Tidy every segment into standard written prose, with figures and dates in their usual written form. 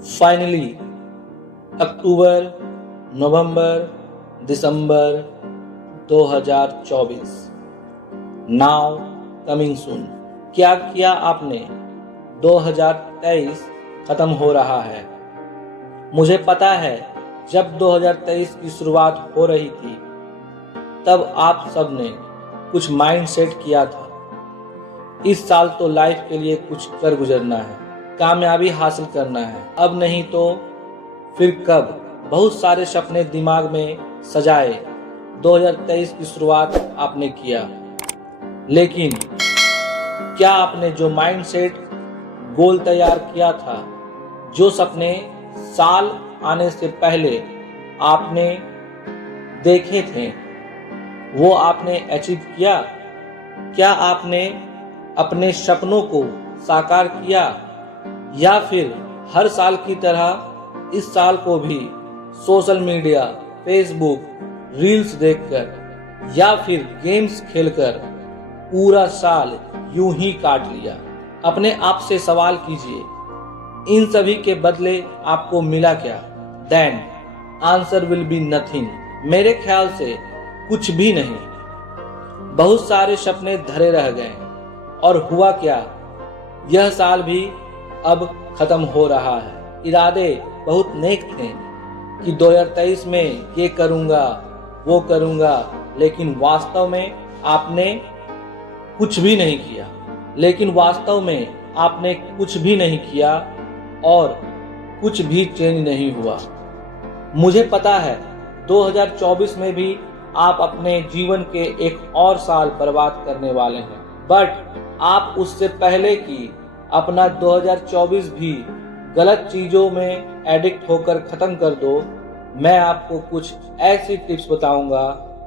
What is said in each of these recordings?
Finally अक्टूबर, नवंबर, दिसंबर 2024 now coming soon. क्या किया आपने? 2023 खत्म हो रहा है। मुझे पता है जब 2023 की शुरुआत हो रही थी तब आप सब ने कुछ माइंड सेट किया था। इस साल तो लाइफ के लिए कुछ कर गुजरना है, कामयाबी हासिल करना है, अब नहीं तो फिर कब। बहुत सारे सपने दिमाग में सजाए 2023 की शुरुआत आपने किया, लेकिन क्या आपने जो माइंडसेट गोल तैयार किया था, जो सपने साल आने से पहले आपने देखे थे, वो आपने अचीव किया? क्या आपने अपने सपनों को साकार किया, या फिर हर साल की तरह इस साल को भी सोशल मीडिया, फेसबुक, रील्स देखकर या फिर गेम्स खेलकर पूरा साल यूं ही काट लिया? अपने आप से सवाल कीजिए, इन सभी के बदले आपको मिला क्या? Then answer will be nothing. मेरे ख्याल से कुछ भी नहीं। बहुत सारे सपने धरे रह गए और हुआ क्या, यह साल भी अब खत्म हो रहा है। इरादे बहुत नेक थे कि 2023 में ये करूंगा वो करूंगा, लेकिन वास्तव में आपने कुछ भी नहीं किया और कुछ भी चेंज नहीं हुआ। मुझे पता है 2024 में भी आप अपने जीवन के एक और साल बर्बाद करने वाले हैं, बट आप उससे पहले कि अपना 2024 भी गलत चीजों में एडिक्ट होकर खत्म कर दो, मैं आपको कुछ ऐसी टिप्स बताऊंगा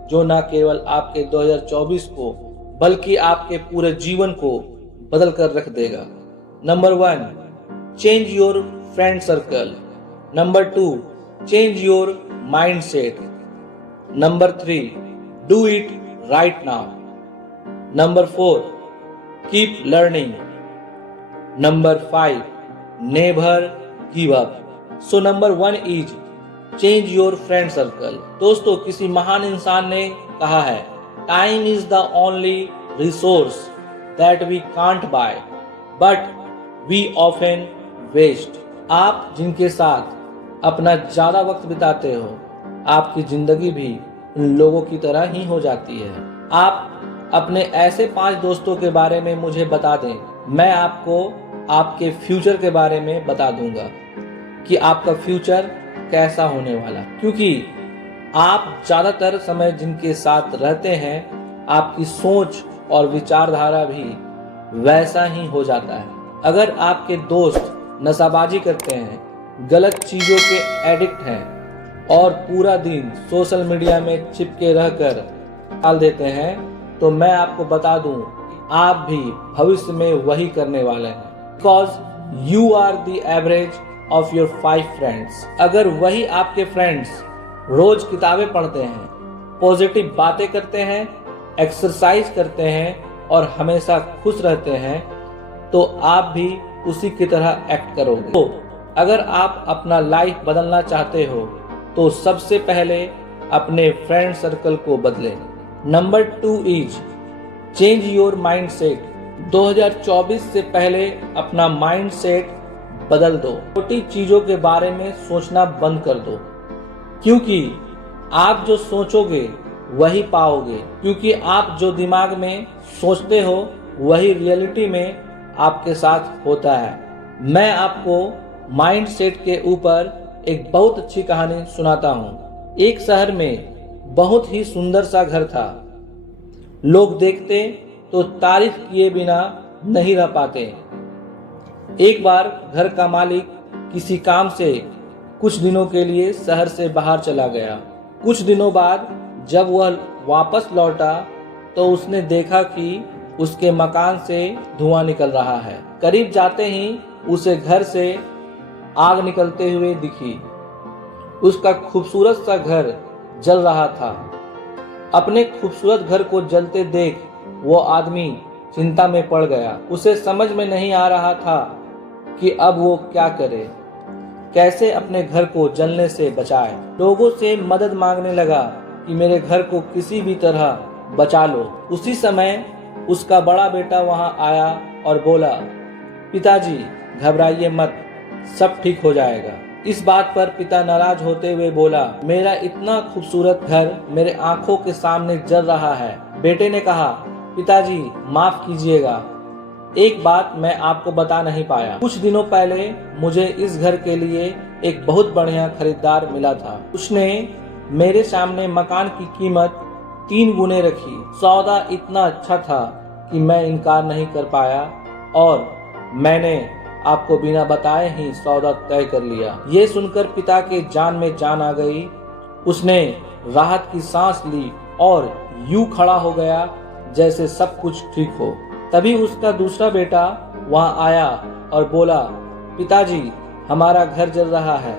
जो न केवल आपके 2024 को बल्कि आपके पूरे जीवन को बदल कर रख देगा। Number 1, change your friend circle. Number 2, change your mindset. Number 3, do it right now. Number 4, keep learning. Number 5, never give up. So number 1 is change your friend circle. दोस्तों, किसी महान इंसान ने कहा है, time is the only resource that we can't buy but we often waste. आप जिनके साथ अपना ज्यादा वक्त बिताते हो, आपकी जिंदगी भी उन लोगों की तरह ही हो जाती है। आप अपने ऐसे 5 दोस्तों के बारे में मुझे बता दें, मैं आपको आपके फ्यूचर के बारे में बता दूंगा कि आपका फ्यूचर कैसा होने वाला। क्योंकि आप ज्यादातर समय जिनके साथ रहते हैं, आपकी सोच और विचारधारा भी वैसा ही हो जाता है। अगर आपके दोस्त नशाबाजी करते हैं, गलत चीजों के एडिक्ट हैं और पूरा दिन सोशल मीडिया में चिपके रहकर डाल देते हैं, तो मैं आपको बता दूं कि आप भी भविष्य में वही करने वाले हैं। Because you are the average of your 5 friends. अगर वही आपके फ्रेंड्स रोज किताबें पढ़ते हैं, पॉजिटिव बातें करते हैं, एक्सरसाइज करते हैं और हमेशा खुश रहते हैं, तो आप भी उसी की तरह एक्ट करोगे। तो अगर आप अपना लाइफ बदलना चाहते हो तो सबसे पहले अपने फ्रेंड सर्कल को बदलें। Number 2 is change your mindset. 2024 से पहले अपना माइंडसेट बदल दो। छोटी चीजों के बारे में सोचना बंद कर दो, क्योंकि आप जो सोचोगे वही पाओगे। क्योंकि आप जो दिमाग में सोचते हो वही रियलिटी में आपके साथ होता है। मैं आपको माइंडसेट के ऊपर एक बहुत अच्छी कहानी सुनाता हूँ। एक शहर में बहुत ही सुंदर सा घर था। लोग देखते तो तारीफ किए बिना नहीं रह पाते। एक बार घर का मालिक किसी काम से कुछ दिनों के लिए शहर से बाहर चला गया। कुछ दिनों बाद जब वह वापस लौटा तो उसने देखा कि उसके मकान से धुआं निकल रहा है। करीब जाते ही उसे घर से आग निकलते हुए दिखी। उसका खूबसूरत सा घर जल रहा था। अपने खूबसूरत घर को जलते देख वो आदमी चिंता में पड़ गया। उसे समझ में नहीं आ रहा था कि अब वो क्या करे। कैसे अपने घर को जलने से बचाए। लोगों से मदद मांगने लगा कि मेरे घर को किसी भी तरह बचा लो। उसी समय उसका बड़ा बेटा वहां आया और बोला, पिताजी घबराइए मत, सब ठीक हो जाएगा। इस बात पर पिता नाराज होते हुए बोला, मेरा इतना खूबसूरत घर मेरे आंखों के सामने जल रहा है। बेटे ने कहा, पिताजी माफ कीजिएगा, एक बात मैं आपको बता नहीं पाया। कुछ दिनों पहले मुझे इस घर के लिए एक बहुत बढ़िया खरीदार मिला था। उसने मेरे सामने मकान की कीमत 3 गुने रखी। सौदा इतना अच्छा था कि मैं इनकार नहीं कर पाया और मैंने आपको बिना बताए ही सौदा तय कर लिया। ये सुनकर पिता के जान में जान आ गई। उसने राहत की सांस ली और यूं खड़ा हो गया जैसे सब कुछ ठीक हो। तभी उसका दूसरा बेटा वहां आया और बोला, पिताजी हमारा घर जल रहा है,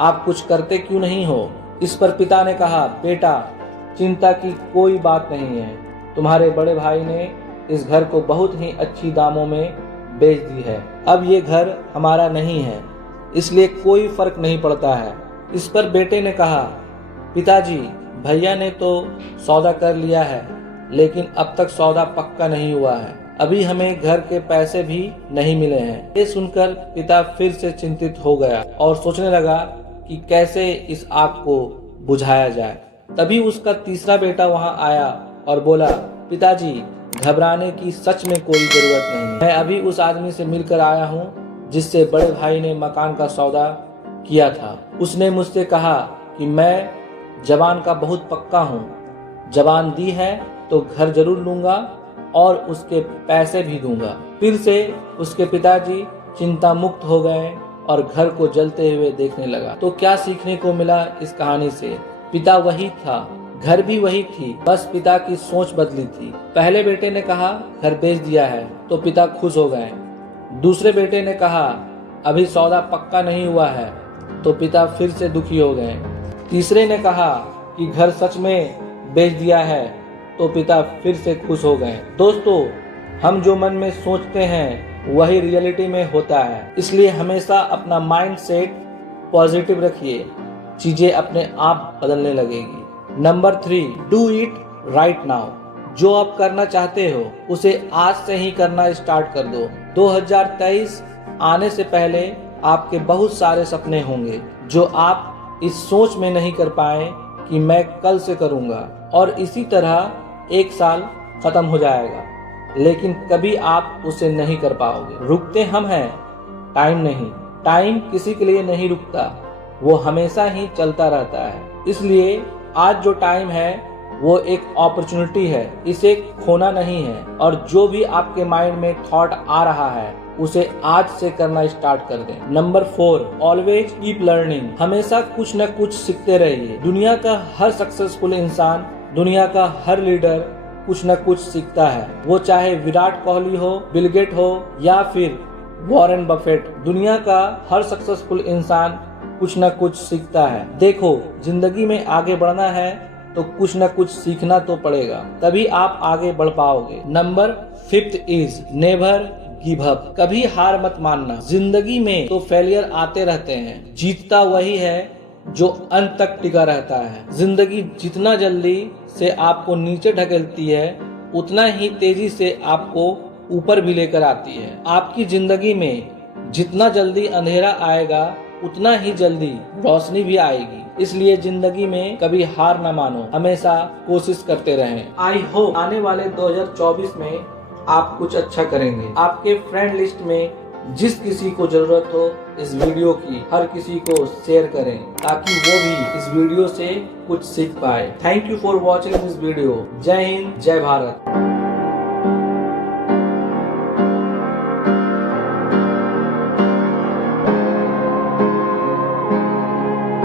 आप कुछ करते क्यों नहीं हो। इस पर पिता ने कहा, बेटा चिंता की कोई बात नहीं है, तुम्हारे बड़े भाई ने इस घर को बहुत ही अच्छी दामों में बेच दी है। अब ये घर हमारा नहीं है, इसलिए कोई फर्क नहीं पड़ता है। इस पर बेटे ने कहा, पिताजी भैया ने तो सौदा कर लिया है, लेकिन अब तक सौदा पक्का नहीं हुआ है। अभी हमें घर के पैसे भी नहीं मिले हैं। ये सुनकर पिता फिर से चिंतित हो गया और सोचने लगा कि कैसे इस आग को बुझाया जाए। तभी उसका तीसरा बेटा वहां आया और बोला, पिताजी घबराने की सच में कोई जरूरत नहीं। मैं अभी उस आदमी से मिलकर आया हूँ जिससे बड़े भाई ने मकान का सौदा किया था। उसने मुझसे कहा कि मैं जबान का बहुत पक्का हूँ, जबान दी है तो घर जरूर लूंगा और उसके पैसे भी दूंगा। फिर से उसके पिताजी चिंता मुक्त हो गए और घर को जलते हुए देखने लगा। तो क्या सीखने को मिला इस कहानी से। पिता वही था, घर भी वही थी, बस पिता की सोच बदली थी। पहले बेटे ने कहा घर बेच दिया है तो पिता खुश हो गए। दूसरे बेटे ने कहा अभी सौदा पक्का नहीं हुआ है तो पिता फिर से दुखी हो गए। तीसरे ने कहा कि घर सच में बेच दिया है तो पिता फिर से खुश हो गए। दोस्तों, हम जो मन में सोचते हैं वही रियलिटी में होता है, इसलिए हमेशा अपना माइंड सेट पॉजिटिव रखिए, चीजें अपने आप बदलने लगेगी। Number 3, do it right now. जो आप करना चाहते हो उसे आज से ही करना स्टार्ट कर दो। 2023 आने से पहले आपके बहुत सारे सपने होंगे जो आप इस सोच में नहीं कर पाए कि मैं कल से करूंगा, और इसी तरह एक साल खत्म हो जाएगा, लेकिन कभी आप उसे नहीं कर पाओगे। रुकते हम हैं, टाइम नहीं। टाइम किसी के लिए नहीं रुकता, वो हमेशा ही चलता रहता है। इसलिए आज जो टाइम है वो एक अपॉर्चुनिटी है, इसे खोना नहीं है। और जो भी आपके माइंड में थॉट आ रहा है उसे आज से करना स्टार्ट कर दें। Number 4, always keep learning. हमेशा कुछ न कुछ सीखते रहिए। दुनिया का हर सक्सेसफुल इंसान, दुनिया का हर लीडर कुछ न कुछ सीखता है, वो चाहे विराट कोहली हो, बिल गेट हो या फिर वॉरेन बफेट। दुनिया का हर सक्सेसफुल इंसान कुछ न कुछ सीखता है। देखो, जिंदगी में आगे बढ़ना है तो कुछ न कुछ सीखना तो पड़ेगा, तभी आप आगे बढ़ पाओगे। Number 5 is never give up. कभी हार मत मानना। जिंदगी में तो फेलियर आते रहते हैं, जीतता वही है जो अंत तक टिका रहता है। जिंदगी जितना जल्दी से आपको नीचे ढकेलती है उतना ही तेजी से आपको ऊपर भी लेकर आती है। आपकी जिंदगी में जितना जल्दी अंधेरा आएगा उतना ही जल्दी रोशनी भी आएगी। इसलिए जिंदगी में कभी हार न मानो, हमेशा कोशिश करते रहें। आई होप आने वाले 2024 में आप कुछ अच्छा करेंगे। आपके फ्रेंड लिस्ट में जिस किसी को जरूरत हो इस वीडियो की, हर किसी को शेयर करें ताकि वो भी इस वीडियो से कुछ सीख पाए। Thank you for watching this video. जय हिंद, जय भारत।